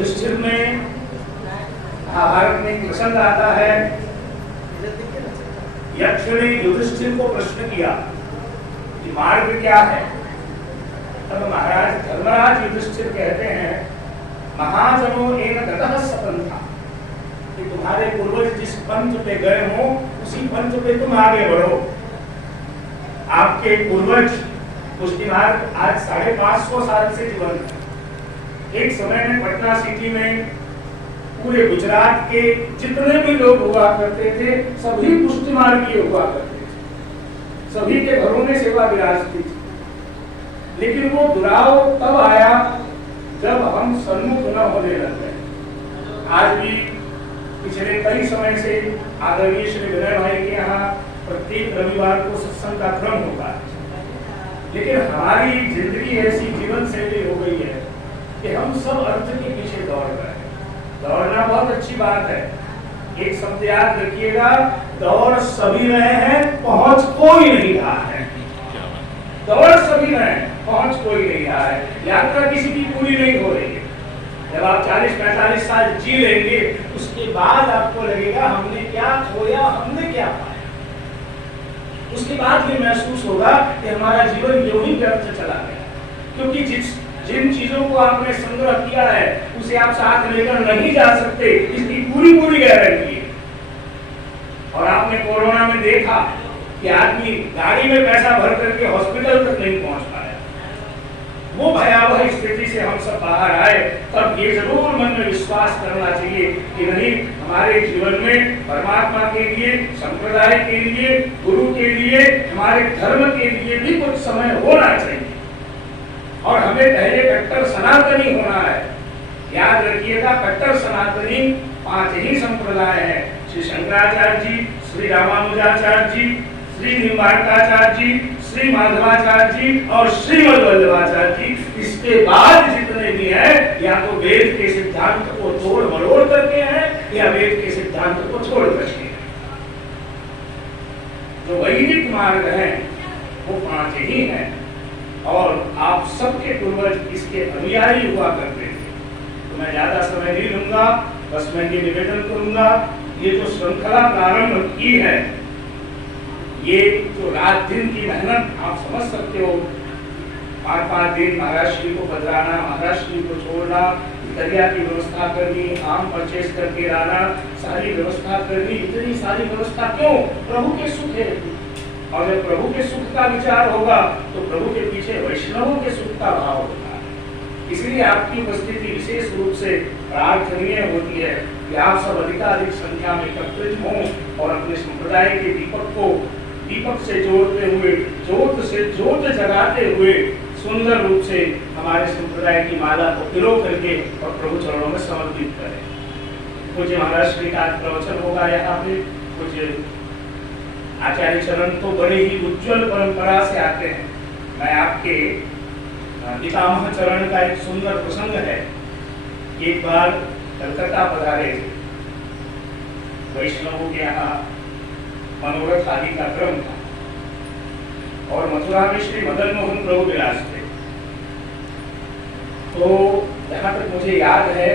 युधिष्ठिर ने महाभारत में एक प्रसंग आता है, यक्ष ने युधिष्ठिर को प्रश्न किया कि मार्ग क्या है। तब महाराज धर्मराज युधिष्ठिर कहते हैं, महाजनो एन गतः सपंथा, कि तुम्हारे पूर्वज जिस पंथ पे गए हो उसी पंथ पे तुम आगे बढ़ो। आपके पूर्वज कुछ दिन आज 550 साल से जीवन है। एक समय में पटना सिटी में पूरे गुजरात के जितने भी लोग हुआ करते थे सभी पुष्टि मार्गीय हुआ करते थे, सभी के घरों में सेवा विराजती थी। लेकिन वो दुराव तब आया जब हम सन्मुख न होने लग गए। आज भी पिछले कई समय से आदरणीय श्री विनय भाई के यहाँ प्रत्येक रविवार को सत्संग का क्रम होता है, लेकिन हमारी जिंदगी ऐसी जीवन शैली हो गई है कि हम सब अर्थ के पीछे दौड़ रहे हैं। दौड़ना बहुत अच्छी बात है, एक शब्द याद रखिएगा, दौड़ सभी रहे हैं, पहुंच कोई नहीं रहा है। दौड़ सभी रहे हैं, पहुंच कोई नहीं रहा है। यात्रा किसी की पूरी नहीं हो रही है। जब आप 40-45 साल जी लेंगे उसके बाद आपको लगेगा हमने क्या खोया, हमने क्या पाया। उसके बाद ये महसूस होगा कि हमारा जीवन यूं ही व्यर्थ चला गया, क्योंकि जिन चीजों को आपने संग्रह किया है उसे आप साथ लेकर नहीं जा सकते, इसकी पूरी गारंटी है। और आपने कोरोना में देखा कि आदमी गाड़ी में पैसा भर करके हॉस्पिटल तक नहीं पहुंच पाया। वो भयावह स्थिति से हम सब बाहर आए, तब ये जरूर मन में विश्वास करना चाहिए कि नहीं, हमारे जीवन में परमात्मा के लिए, संप्रदाय के लिए, गुरु के लिए, हमारे धर्म के लिए भी कुछ समय होना चाहिए। और हमें पहले कट्टर सनातनी होना है। याद रखिएगा, कट्टर सनातनी 5 ही संप्रदाय हैं, श्री शंकराचार्य जी, श्री रामानुजाचार्य जी, श्री निम्बार्काचार्य जी, श्री माधवाचार्य जी और श्रीमद वल्लभाचार्य जी। इसके बाद जितने भी हैं या तो वेद के सिद्धांत को तोड़ मरोड़ करके हैं या वेद के सिद्धांत को छोड़ करके हैं। जो वैदिक मार्ग हैं वो 5 ही हैं और आप सबके पूर्वज इसके अनुयायी हुआ करते थे। तो मैं ज्यादा समय नहीं लूंगा, बस मैं ये निवेदन करूंगा, ये जो श्रृंखला प्रारंभ की है, ये जो रात दिन की मेहनत आप समझ सकते हो, 5-5 दिन महाराज श्री को पधराना, महाराज श्री को छोड़ना, दरिया की व्यवस्था करनी, आम परचेस करके लाना, सारी व्यवस्था करनी, इतनी सारी व्यवस्था क्यों? प्रभु के सुख है। और जब प्रभु के सुख का विचार होगा तो प्रभु के पीछे वैष्णवों के सुख का भाव होता है। इसलिए आपकी उपस्थिति विशेष रूप से प्रार्थनीय होती है कि आप सब अधिकाधिक संख्या में एकत्रित हों और अपने संप्रदाय के दीपक से जोड़ते हुए, जोत से जोत जगाते हुए सुंदर रूप से हमारे संप्रदाय की माला को पिरो करके और प्रभु चरणों में समर्पित करें। कुछ महाराज श्री का प्रवचन होगा यहाँ पे। कुछ आचार्य चरण तो बड़े ही उज्जवल परंपरा से आते हैं। मैं आपके पितामह चरण का एक सुंदर प्रसंग है। एक बार कलकत्ता पधारे थे, वैष्णवों के यहाँ मनोरथ आदि का क्रम था और मथुरा में श्री मदन मोहन प्रभु विराज थे। तो जहाँ तक मुझे याद है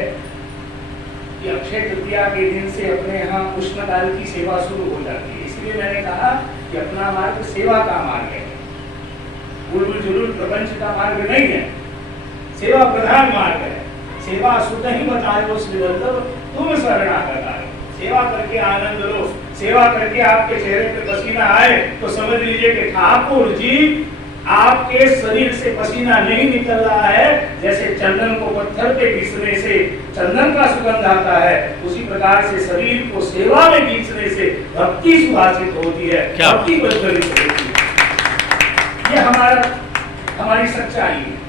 कि अक्षय तृतीया के दिन से अपने यहाँ उष्णकाल की सेवा शुरू हो जाती है। इसलिए मैंने कहा कि अपना मार्ग सेवा का मार्ग है, उल्लू जुलूल प्रपंच का मार्ग नहीं है, सेवा प्रधान मार्ग है। सेवा सुत ही बतायो श्री वल्लभ तुम शरणागत आए। सेवा करके आनंद लो, सेवा करके आपके चेहरे पे पसीना आए तो समझ लीजिए कि ठाकुर जी आपके शरीर से पसीना नहीं निकल रहा है। जैसे चंदन को पत्थर पे घिसने से चंदन का सुगंध आता है, उसी प्रकार से शरीर को सेवा में घिसने से भक्ति सुभाषित होती है, भक्ति प्रज्वलित होती है। ये हमारी सच्चाई है।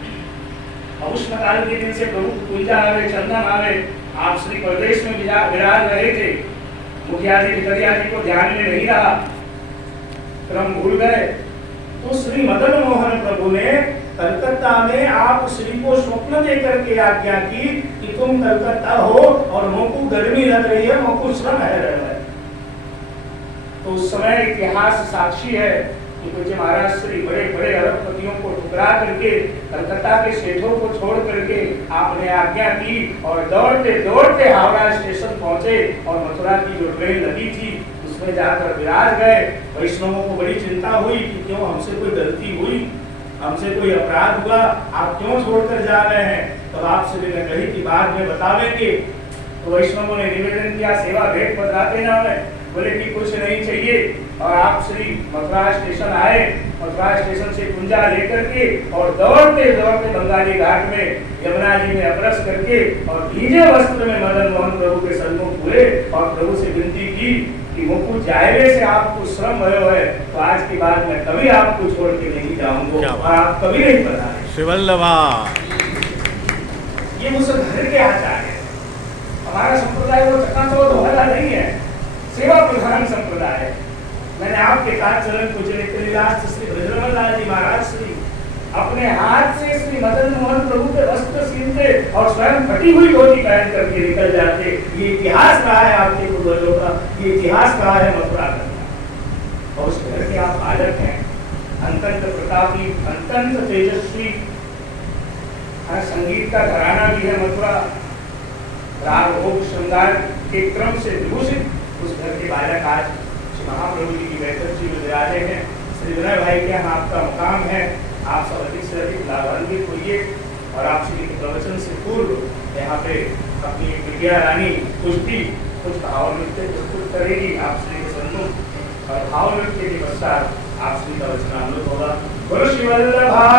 उष्णकाल के दिन से प्रभु पूजा आवे, चंदन आवे। आप श्री प्रदेश में विराज रहे थे, मुखिया जी भितरिया जी को ध्यान में नहीं रहा, क्रम भूल गए, तो श्री मदन मोहन प्रभु ने कलकत्ता में आप श्री को स्वप्न देकर के आज्ञा की कि तुम कलकत्ता हो और मोकू गर्मी लग रही है, मोकू श्रम है रहा है। तो उस समय इतिहास साक्षी है कि कुछ महाराज श्री बड़े बड़े अरबपतियों को ठुकरा करके कलकत्ता के सेठों को छोड़ करके आपने आज्ञा की और दौड़ते दौड़ते हावड़ा स्टेशन पहुंचे और मथुरा की जो ट्रेन लगी थी उसमें जाकर विराज गए। वैष्णवों को बड़ी चिंता हुई कि क्यों हमसे कोई गलती हुई, हमसे कोई अपराध हुआ, आप क्यों छोड़कर जा रहे हैं। तब आपसे विनय कही कि बाद में बतावेंगे। तो वैष्णवों ने निवेदन किया, सेवा भेंट बतलाते ना हमें। बोले कि कुछ नहीं चाहिए। और आप श्री मथुरा स्टेशन आए, मथुरा स्टेशन से कुंजा लेकर के और दौड़ते दौड़ते बंगाली घाट में यमुना जी में अप्रस करके और भीजे वस्त्र में मदन मोहन प्रभु के सन्मुख हुए और प्रभु से विनती की कि मुकुट जायवे से आपको श्रम भयो है, तो आज के बाद मैं कभी आपको छोड़ के नहीं जाऊंगा और आप कभी नहीं पधारे। श्रीवल्लभा ये मुझसे घर के आचार है। हमारा संप्रदाय वो चकाचौंध वाला नहीं है, सेवा प्रधान संप्रदाय है। मैंने आपके साथ चरण पूजने कलिदास श्री ब्रजरमन लाल जी महाराज श्री अपने हाथ से श्री मदन मोहन प्रभु के वस्त्र सीनते और स्वयं फटी हुई धोती पहन करके निकल जाते। ये इतिहास रहा है आपके पूर्वजों का, ये इतिहास रहा है मथुरा का। और उस घर के आप बालक हैं, अत्यंत प्रतापी, अत्यंत तेजस्वी, संगीत का घराना भी है मथुरा, राग भोग श्रृंगार के क्रम से विभूषित उस घर के बालक आज महाप्रभु जी की बैठक से विराजे हैं। श्री विनय भाई के यहाँ आपका मुकाम है, आप सब अधिक से अधिक लाभान्वित होइए। और आप श्री के प्रवचन से पूर्व यहाँ पे अपनी विद्या रानी कुश्ती कुछ भाव नृत्य प्रस्तुत करेगी आप श्री के सन्मुख, और भाव नृत्य के पश्चात आप श्री का वचनामृत होगा। गुरु श्री वल्लभा।